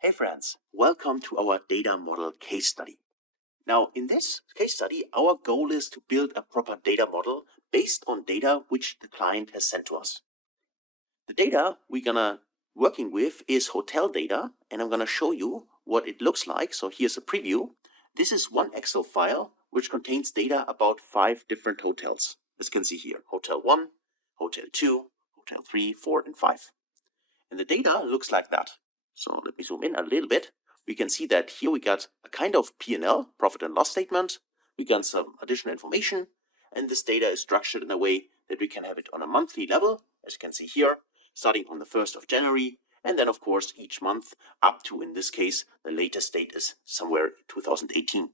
Hey friends, welcome to our data model case study. Now in this case study, our goal is to build a proper data model based on data which the client has sent to us. The data we're gonna working with is hotel data, and I'm gonna show you what it looks like. So here's a preview. This is one Excel file which contains data about 5 different hotels. As you can see here, Hotel 1, Hotel 2, Hotel 3, 4, and 5. And the data looks like that. So let me zoom in a little bit. We can see that here we got a kind of P&L, profit and loss statement. We got some additional information, and this data is structured in a way that we can have it on a monthly level, as you can see here, starting on the 1st of January, and then of course each month up to, in this case, the latest date is somewhere 2018.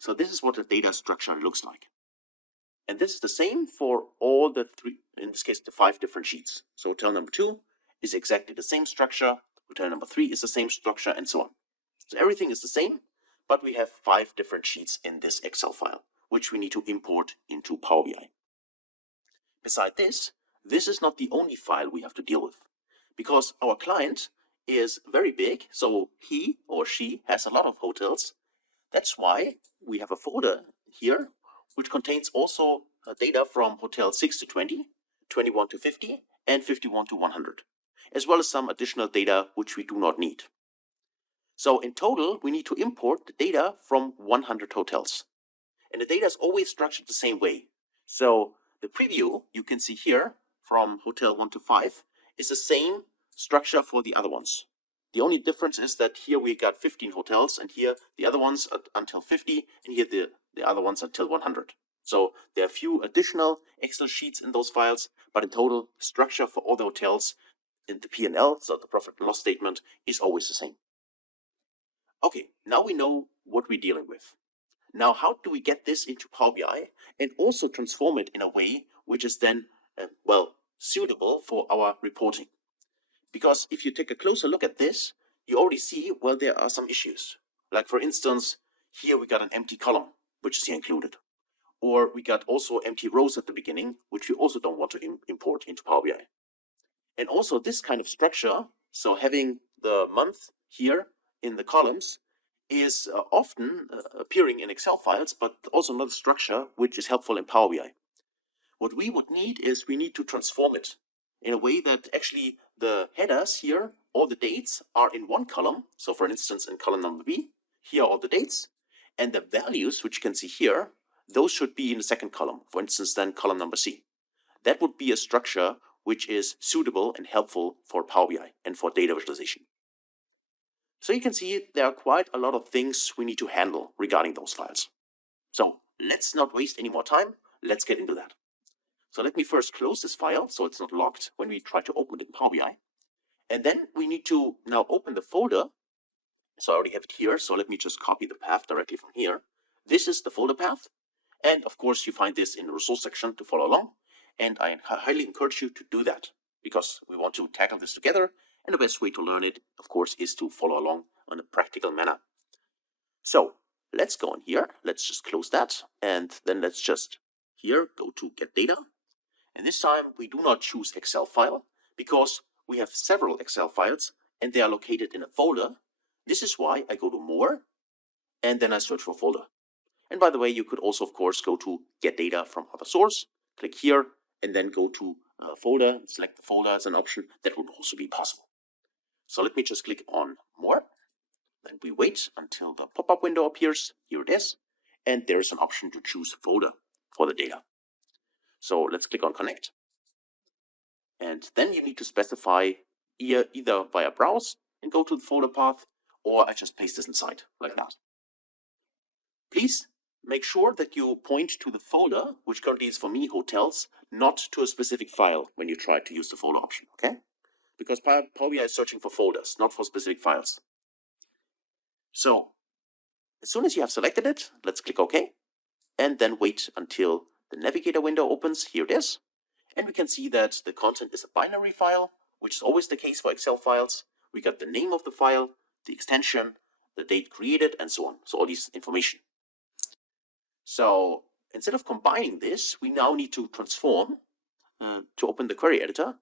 So this is what the data structure looks like. And this is the same for all the 3, in this case, the 5 different sheets. So hotel number 2 is exactly the same structure, hotel number 3 is the same structure, and so on. So everything is the same, but we have 5 different sheets in this Excel file, which we need to import into Power BI. Beside this is not the only file we have to deal with, because our client is very big, so he or she has a lot of hotels. That's why we have a folder here, which contains also data from hotel 6 to 20, 21 to 50, and 51 to 100. As well as some additional data which we do not need. So in total, we need to import the data from 100 hotels. And the data is always structured the same way. So the preview you can see here from hotel 1 to 5 is the same structure for the other ones. The only difference is that here we got 15 hotels, and here the other ones are until 50, and here the other ones until 100. So there are a few additional Excel sheets in those files, but in total, structure for all the hotels in the P&L, so the profit and loss statement, is always the same. Okay, now we know what we're dealing with. Now, how do we get this into Power BI and also transform it in a way which is then, suitable for our reporting? Because if you take a closer look at this, you already see, there are some issues. Like for instance, here we got an empty column, which is here included. Or we got also empty rows at the beginning, which we also don't want to import into Power BI. And also this kind of structure, so having the month here in the columns, is often appearing in Excel files, but also not a structure which is helpful in Power BI. What we would need is we need to transform it in a way that actually the headers here, all the dates are in one column. So for instance, in column number B, here are all the dates, and the values, which you can see here, those should be in the second column. For instance, then column number C. That would be a structure which is suitable and helpful for Power BI and for data visualization. So you can see there are quite a lot of things we need to handle regarding those files. So let's not waste any more time. Let's get into that. So let me first close this file so it's not locked when we try to open it in Power BI. And then we need to now open the folder. So I already have it here. So let me just copy the path directly from here. This is the folder path. And of course, you find this in the resource section to follow along. And I highly encourage you to do that because we want to tackle this together. And the best way to learn it, of course, is to follow along in a practical manner. So let's go in here. Let's just close that. And then let's just here go to get data. And this time we do not choose Excel file because we have several Excel files and they are located in a folder. This is why I go to more and then I search for folder. And by the way, you could also, of course, go to get data from other source, click here, and then go to folder, select the folder as an option. That would also be possible. So let me just click on more. Then we wait until the pop-up window appears. Here it is. And there's an option to choose folder for the data. So let's click on connect. And then you need to specify either via browse and go to the folder path, or I just paste this inside like that. Please make sure that you point to the folder, which currently is for me hotels, not to a specific file when you try to use the folder option, okay? Because Power BI is searching for folders, not for specific files. So as soon as you have selected it, let's click OK, and then wait until the navigator window opens. Here it is. And we can see that the content is a binary file, which is always the case for Excel files. We got the name of the file, the extension, the date created, and so on. So all this information. So instead of combining this, we now need to transform to open the query editor.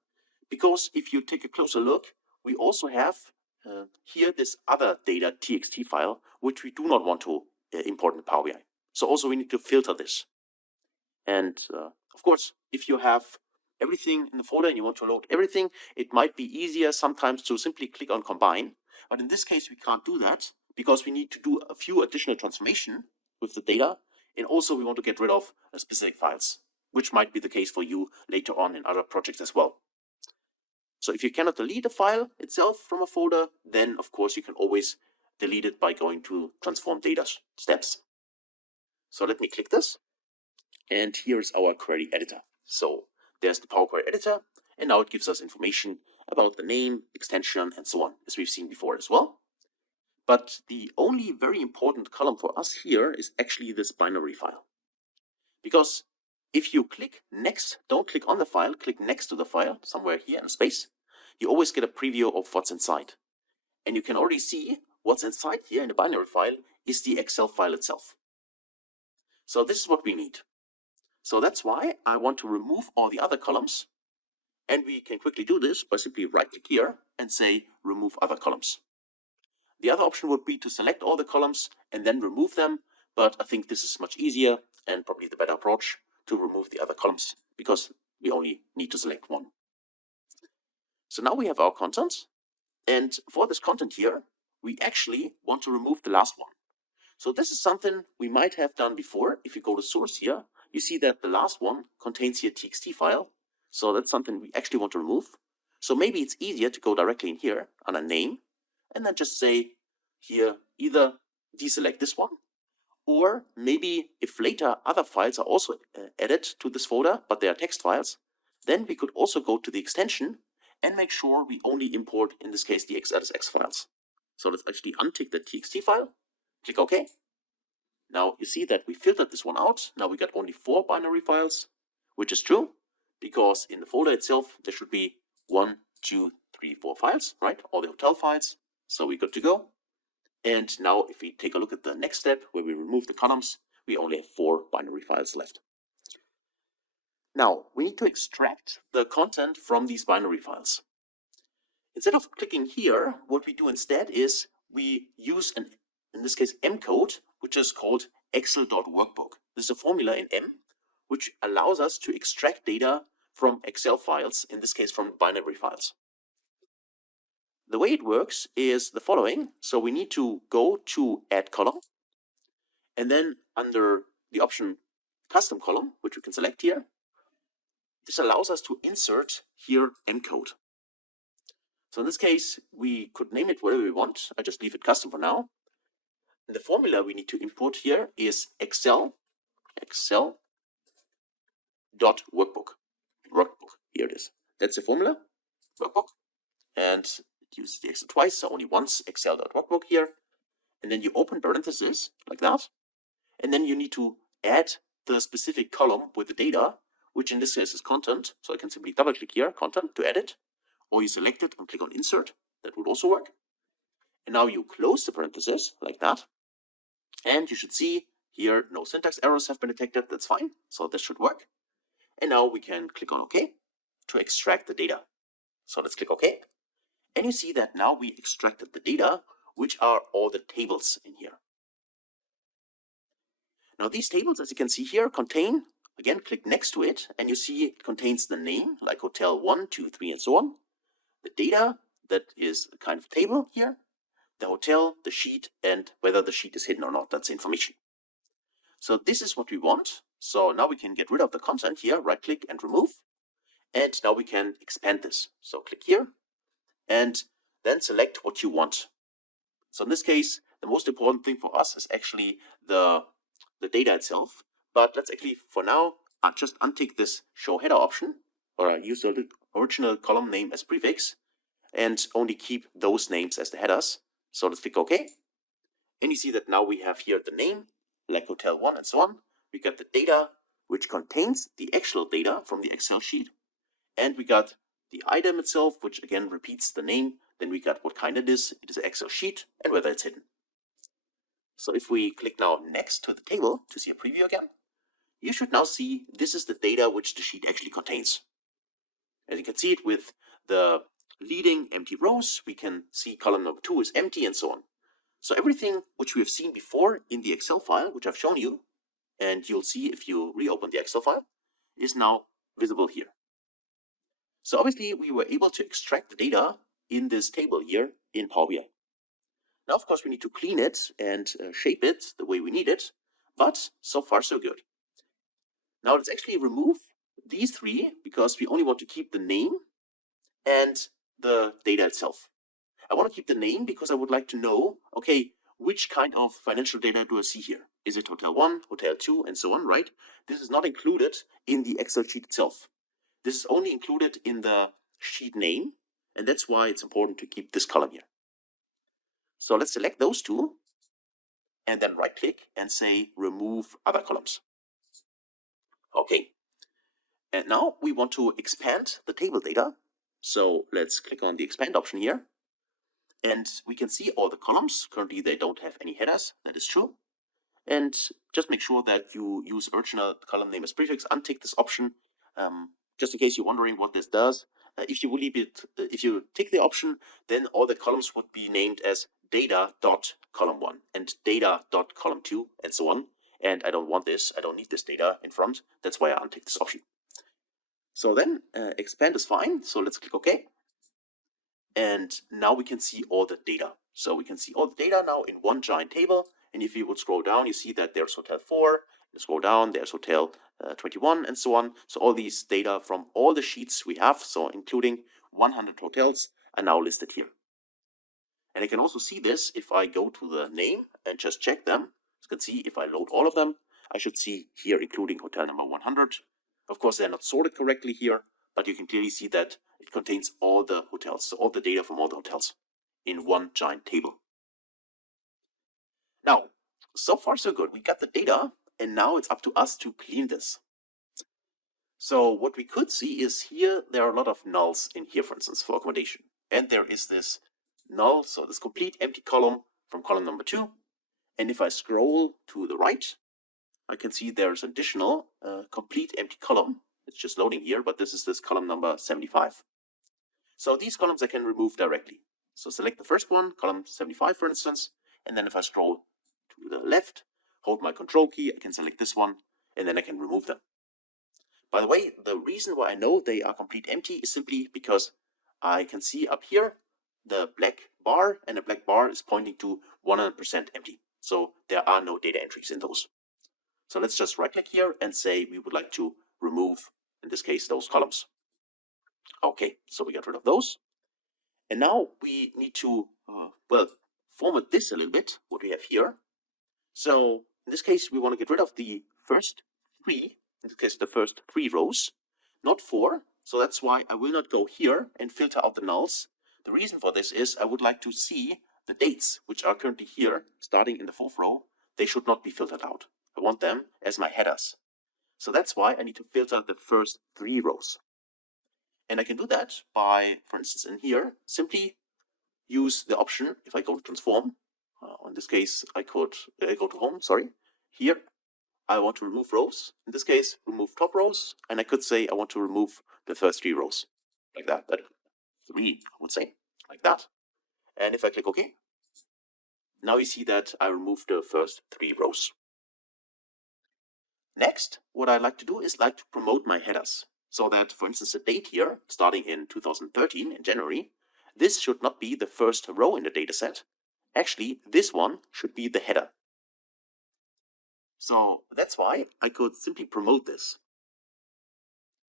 Because if you take a closer look, we also have here this other data txt file, which we do not want to import in Power BI. So also we need to filter this. And of course, if you have everything in the folder and you want to load everything, it might be easier sometimes to simply click on combine. But in this case, we can't do that because we need to do a few additional transformation with the data. And also we want to get rid of specific files, which might be the case for you later on in other projects as well. So if you cannot delete a file itself from a folder, then of course you can always delete it by going to transform data steps. So let me click this. And here's our query editor. So there's the Power Query editor, and now it gives us information about the name, extension, and so on, as we've seen before as well. But the only very important column for us here is actually this binary file. Because if you click next, don't click on the file, click next to the file, somewhere here in space, you always get a preview of what's inside. And you can already see what's inside here in the binary file is the Excel file itself. So this is what we need. So that's why I want to remove all the other columns. And we can quickly do this by simply right-click here and say remove other columns. The other option would be to select all the columns and then remove them, but I think this is much easier and probably the better approach to remove the other columns because we only need to select one. So now we have our content, and for this content here, we actually want to remove the last one. So this is something we might have done before. If you go to source here, you see that the last one contains here txt file. So that's something we actually want to remove. So maybe it's easier to go directly in here on a name and then just say here either deselect this one, or maybe if later other files are also added to this folder, but they are text files, then we could also go to the extension and make sure we only import, in this case, the XLSX files. So let's actually untick the txt file, click OK. Now you see that we filtered this one out. Now we got only 4 binary files, which is true, because in the folder itself, there should be 1, 2, 3, 4 files, right? All the hotel files. So we're good to go. And now if we take a look at the next step, where we remove the columns, we only have 4 binary files left. Now we need to extract the content from these binary files. Instead of clicking here, what we do instead is we use in this case, M code, which is called excel.workbook. This is a formula in M, which allows us to extract data from Excel files, in this case from binary files. The way it works is the following. So we need to go to Add Column, and then under the option Custom Column, which we can select here, this allows us to insert here M code. So in this case, we could name it whatever we want. I just leave it custom for now. And the formula we need to import here is Excel dot workbook. Here it is. That's the formula, workbook. And it uses the Excel twice, so only once, Excel.workbook here. And then you open parentheses like that. And then you need to add the specific column with the data, which in this case is content. So I can simply double click here, content, to add it. Or you select it and click on insert. That would also work. And now you close the parentheses like that. And you should see here no syntax errors have been detected. That's fine. So this should work. And now we can click on OK to extract the data. So let's click OK. And you see that now we extracted the data, which are all the tables in here. Now these tables, as you can see here, contain, again, click next to it, and you see it contains the name, like hotel 1, 2, 3, and so on. The data, that is a kind of table here. The hotel, the sheet, and whether the sheet is hidden or not, that's information. So this is what we want. So now we can get rid of the content here, right click and remove. And now we can expand this. So click here and then select what you want. So in this case, the most important thing for us is actually the data itself. But let's actually, for now, just untick this show header option, or use the original column name as prefix, and only keep those names as the headers. So let's click OK. And you see that now we have here the name, like hotel 1 and so on. We got the data, which contains the actual data from the Excel sheet. And we got the item itself, which again repeats the name. Then we got what kind it is an Excel sheet, and whether it's hidden. So if we click now next to the table to see a preview again, you should now see this is the data which the sheet actually contains. As you can see it with the leading empty rows. We can see column number 2 is empty and so on. So everything which we have seen before in the Excel file, which I've shown you, and you'll see if you reopen the Excel file, is now visible here. So obviously we were able to extract the data in this table here in Power BI. Now, of course, we need to clean it and shape it the way we need it, but so far so good. Now let's actually remove these three because we only want to keep the name and the data itself. I want to keep the name because I would like to know, okay, which kind of financial data do I see here? Is it Hotel 1, Hotel 2, and so on, right? This is not included in the Excel sheet itself. This is only included in the sheet name, and that's why it's important to keep this column here. So let's select those two, and then right click and say remove other columns. Okay. And now we want to expand the table data. So let's click on the expand option here. And we can see all the columns. Currently they don't have any headers, that is true. And just make sure that you use original column name as prefix. Untick this option, just in case you're wondering what this does. If you leave it, if you tick the option, then all the columns would be named as data.column1 and data.column2 and so on. And I don't want this. I don't need this data in front. That's why I untick this option. So then expand is fine. So let's click OK. And now we can see all the data. So we can see all the data now in one giant table. And if you would scroll down, you see that there's Hotel 4. You scroll down, there's Hotel 21 and so on. So all these data from all the sheets we have, so including 100 hotels, are now listed here. And I can also see this if I go to the name and just check them. You can see if I load all of them, I should see here including hotel number 100. Of course, they're not sorted correctly here, but you can clearly see that it contains all the hotels, so all the data from all the hotels in one giant table. Now, so far so good. We got the data, and now it's up to us to clean this. So what we could see is here, there are a lot of nulls in here, for instance, for accommodation. And there is this null, so this complete empty column from column number 2. And if I scroll to the right, I can see there's additional complete empty column. It's just loading here, but this is this column number 75. So these columns I can remove directly. So select the first one, column 75, for instance, and then if I scroll to the left, hold my control key, I can select this one, and then I can remove them. By the way, the reason why I know they are complete empty is simply because I can see up here the black bar, and the black bar is pointing to 100% empty. So there are no data entries in those. So let's just right click here and say we would like to remove, in this case, those columns. Okay, so we got rid of those. And now we need to, format this a little bit, what we have here. So in this case, we want to get rid of the first three, in this case, the first 3 rows, not 4. So that's why I will not go here and filter out the nulls. The reason for this is I would like to see the dates, which are currently here, starting in the 4th row. They should not be filtered out. I want them as my headers. So that's why I need to filter the first 3 rows. And I can do that by, for instance, in here, simply use the option, if I go to transform, in this case, I could go to home, sorry. Here, I want to remove rows. In this case, remove top rows. And I could say I want to remove the first 3 rows. Like that. 3, I would say. Like that. And if I click OK, now you see that I removed the first 3 rows. Next, what I like to do is like to promote my headers. So that, for instance, the date here, starting in 2013, in January, this should not be the first row in the dataset. Actually, this one should be the header. So that's why I could simply promote this.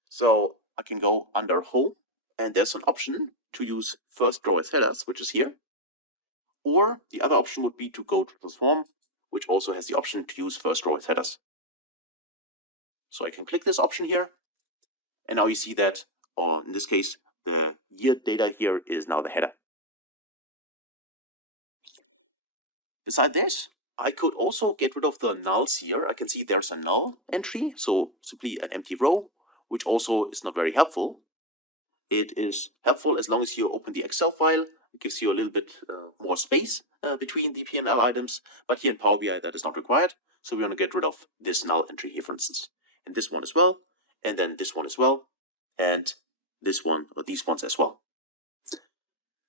So I can go under Home, and there's an option to use first row as headers, which is here. Or the other option would be to go to Transform, which also has the option to use first row as headers. So I can click this option here, and now you see that, or in this case, the year data here is now the header. Beside this, I could also get rid of the nulls here. I can see there's a null entry, so simply an empty row, which also is not very helpful. It is helpful as long as you open the Excel file. It gives you a little bit more space between the P&L items, but here in Power BI that is not required. So we want to get rid of this null entry here, for instance, and this one as well, and then this one as well, and this one, or these ones as well.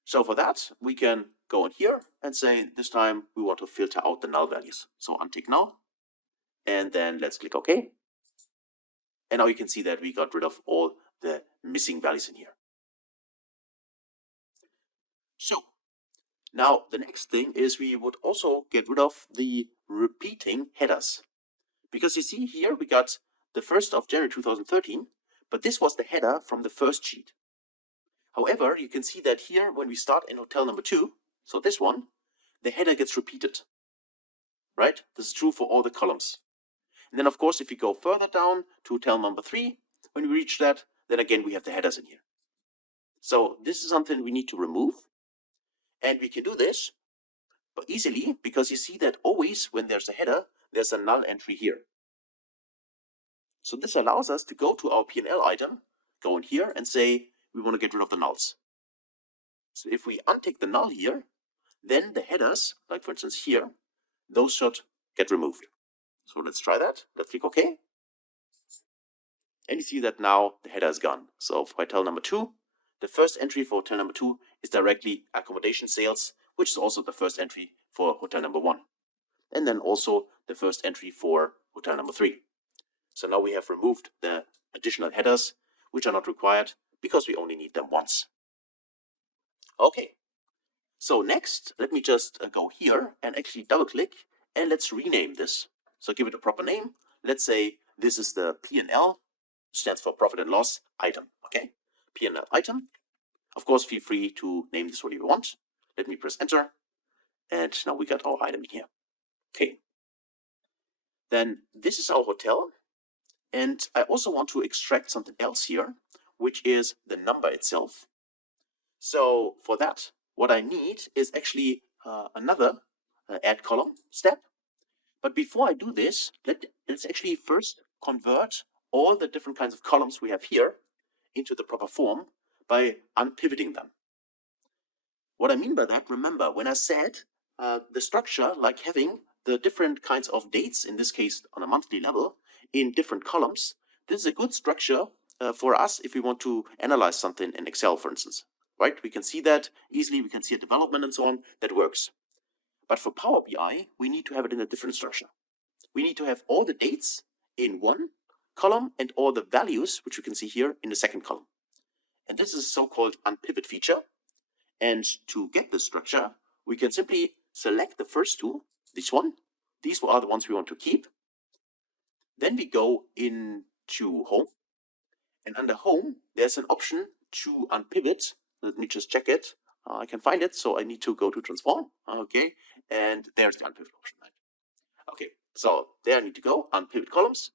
So for that, we can go in here and say this time we want to filter out the null values. So untick null, and then let's click OK. And now you can see that we got rid of all the missing values in here. So now the next thing is we would also get rid of the repeating headers. Because you see here we got the 1st of January 2013, but this was the header from the first sheet. However, you can see that here when we start in hotel number 2, so this one, the header gets repeated, right? This is true for all the columns. And then of course, if we go further down to hotel number 3, when we reach that, then again we have the headers in here. So this is something we need to remove. And we can do this easily because you see that always when there's a header, there's a null entry here. So this allows us to go to our P&L item, go in here and say we want to get rid of the nulls. So if we untick the null here, then the headers, like for instance here, those should get removed. So let's try that. Let's click OK. And you see that now the header is gone. So for hotel number 2, the first entry for hotel number 2 is directly accommodation sales, which is also the first entry for hotel number 1. And then also the first entry for hotel number 3. So now we have removed the additional headers, which are not required because we only need them once. Okay. So next, let me just go here and actually double click and let's rename this. So give it a proper name. Let's say this is the P&L, stands for profit and loss item. Okay, P&L item. Of course, feel free to name this whatever you want. Let me press enter. And now we got our item in here. Okay. Then this is our hotel. And I also want to extract something else here, which is the number itself. So for that, what I need is actually another add column step. But before I do this, let's actually first convert all the different kinds of columns we have here into the proper form by unpivoting them. What I mean by that, remember when I said the structure, like having the different kinds of dates, in this case on a monthly level, in different columns, this is a good structure for us if we want to analyze something in Excel, for instance. Right? We can see that easily, we can see a development and so on, that works. But for Power BI, we need to have it in a different structure. We need to have all the dates in one column and all the values, which you can see here, in the second column. And this is a so-called unpivot feature. And to get this structure, we can simply select the first two, this one. These are the ones we want to keep. Then we go into Home. And under Home, there's an option to unpivot. Let me just check it. I can find it, so I need to go to Transform. Okay, and there's the unpivot option. Okay, so there I need to go, unpivot columns.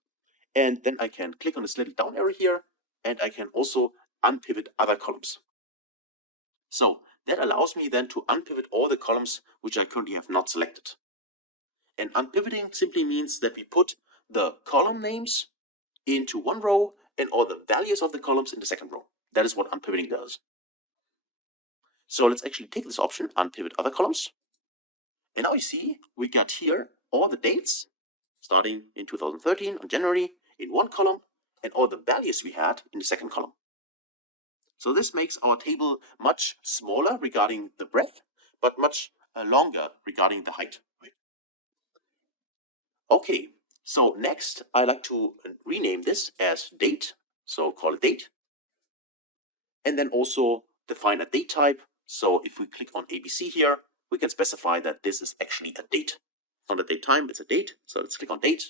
And then I can click on this little down arrow here, and I can also unpivot other columns. So that allows me then to unpivot all the columns which I currently have not selected. And unpivoting simply means that we put the column names into one row and all the values of the columns in the second row. That is what unpivoting does. So let's actually take this option, unpivot other columns. And now you see we got here all the dates starting in 2013 on January in one column and all the values we had in the second column. So this makes our table much smaller regarding the breadth, but much longer regarding the height. Right? Okay, so next I like to rename this as date. So call it date. And then also define a date type. So if we click on ABC here, we can specify that this is actually a date. On the date time, it's a date. So let's click on date.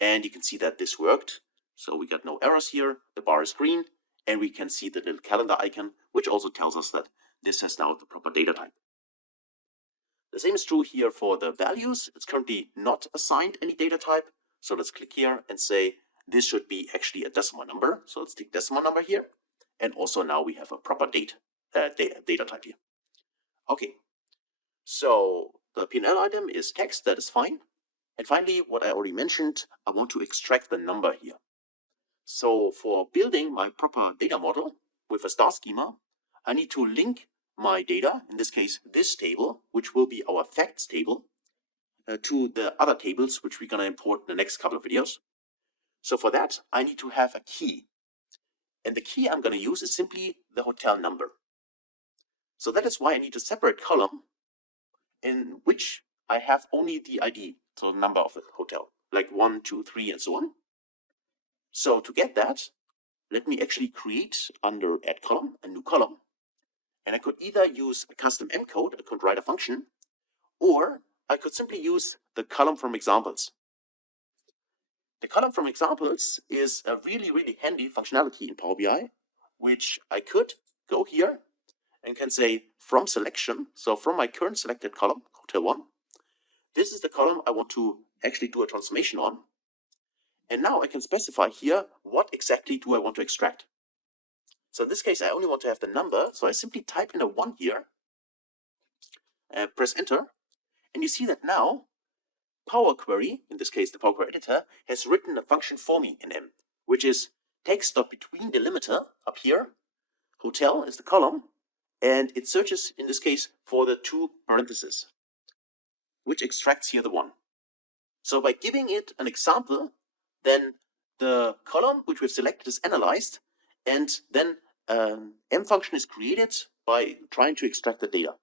And you can see that this worked. So we got no errors here. The bar is green. And we can see the little calendar icon, which also tells us that this has now the proper data type. The same is true here for the values. It's currently not assigned any data type. So let's click here and say this should be actually a decimal number. So let's take decimal number here. And also now we have a proper data type here. Okay, so the P&L item is text, that is fine. And finally, what I already mentioned, I want to extract the number here. So for building my proper data model with a star schema, I need to link my data, in this case this table, which will be our facts table, to the other tables which we're going to import in the next couple of videos. So for that, I need to have a key. And the key I'm going to use is simply the hotel number. So that is why I need a separate column in which I have only the ID, so the number of the hotel, like 1, 2, 3, and so on. So to get that, let me actually create under add column a new column. And I could either use a custom M code, I could write a function, or I could simply use the column from examples. The column from examples is a really, really handy functionality in Power BI, which I could go here and can say from selection, so from my current selected column, Hotel 1, this is the column I want to actually do a transformation on. And now I can specify here what exactly do I want to extract. So in this case, I only want to have the number, so I simply type in a 1 here, press enter, and you see that now Power Query, in this case the Power Query editor, has written a function for me in M, which is text dot between delimiter up here, hotel is the column, and it searches in this case for the 2 parentheses, which extracts here the 1. So by giving it an example, then the column which we've selected is analyzed, and then M function is created by trying to extract the data.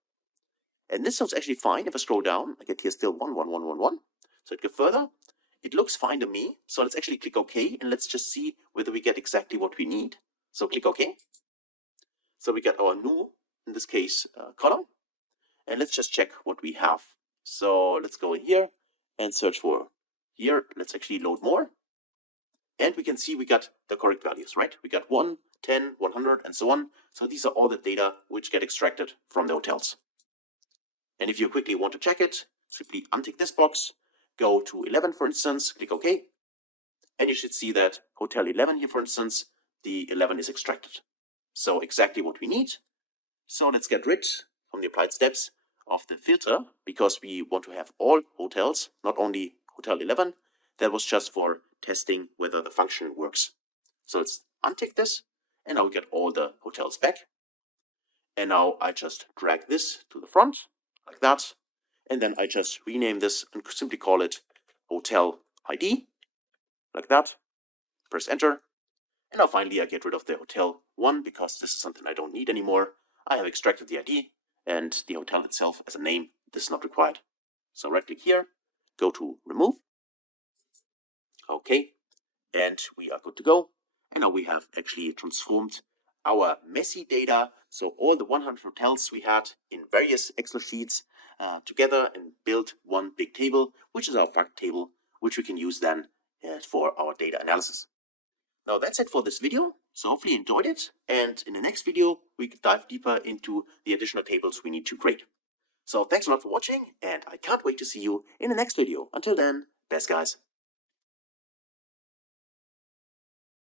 And this sounds actually fine. If I scroll down, I get here still 1, 1, 1, 1, 1. So I go further. It looks fine to me. So let's actually click OK, and let's just see whether we get exactly what we need. So click OK. So we get our new, in this case, column. And let's just check what we have. So let's go in here and search for here. Let's actually load more. And we can see we got the correct values, right? We got 1, 10, 100, and so on. So these are all the data which get extracted from the hotels. And if you quickly want to check it, simply untick this box, go to 11, for instance, click OK. And you should see that Hotel 11 here, for instance, the 11 is extracted. So exactly what we need. So let's get rid from the applied steps of the filter, because we want to have all hotels, not only Hotel 11. That was just for testing whether the function works. So let's untick this, and now we get all the hotels back. And now I just drag this to the front, like that. And then I just rename this and simply call it Hotel ID, like that. Press enter. And now finally I get rid of the Hotel 1, because this is something I don't need anymore. I have extracted the ID, and the hotel itself as a name, this is not required. So right click here, go to remove. Okay, and we are good to go. And now we have actually transformed our messy data, so all the 100 hotels we had in various Excel sheets together, and built one big table, which is our fact table, which we can use then for our data analysis. Now that's it for this video. So hopefully you enjoyed it, and in the next video we can dive deeper into the additional tables we need to create. So thanks a lot for watching, and I can't wait to see you in the next video. Until then, best guys.